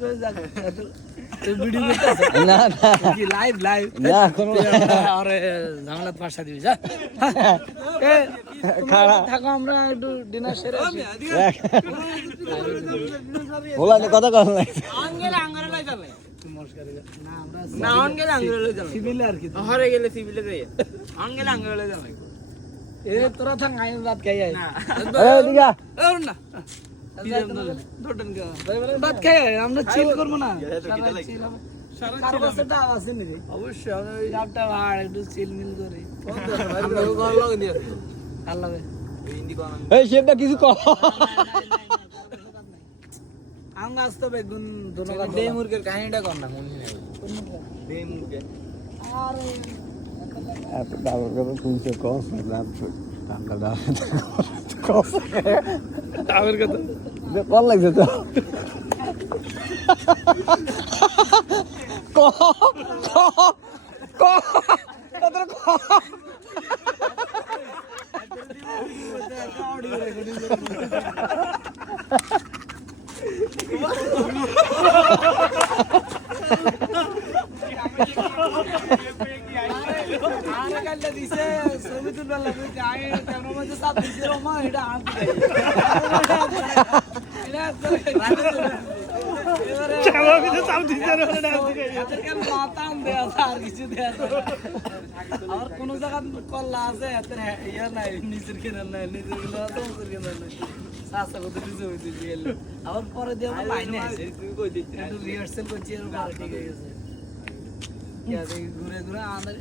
করে যাক ভিডিও করতেছ না না কি লাইভ না কোনো আরে ঝামেলা ফাঁসা দিবি যা এ খাড়া থাকো আমরা একটু ডিনার সেরে আসি বলা কথা কল না আঙ্গেলে লাই যাবে না আমরা না আঙ্গেলে লাই যাবে সিভিলে আর কি হরে গেলে সিভিলে যাই আঙ্গেলে লাই যাবে এ তোরা থাক আইন রাত খাই আই না আরে দিগা না ভাত খাই আই আমরা চিল করব না চিল হবে কার বসটা আছে নি অবশ্যই আমি ওই রাতটা আর একটু চিল মিল করে আমরা ঘর লাগে নিয়ে কাল লাগে হিন্দি কোন এই শেফটা কিছু কর আম গাছ তো বেগুন ধন্যবাদ বেমুরগের কাহিনীটা কর না মনে নেই বেমুরগের আর এত দাম করে তুইছে কস না টাঙ্গা দাম কস টাওয়ার কত কোন লাগছে তো ক ক ক তোর ক আরে কালটা দিছে ছবি তুলবার লাগে গায়ে ক্যামেরা মধ্যে সাপ দিছে ওমা এটা আন দিই এটা ক্যামেরা মধ্যে সাপ দিছে রে এটা আন দিই আজকাল মাথা আন দেয়া আর কিছু দেয়া আর কোন জায়গা কল্লা আছে এত ইয়া নাই নিচের কেনার নাই নিচের কেনার তো উপরের কেনার নাই সাসা কত দিছে ওই দিছে গেল আবার পরে দিয়ে আমার লাইনে আছে তুই কই দিছিস একটু রিহার্সাল করছি আর ঠিক হয়ে গেছে ঘুরে ঘুরে আমাদের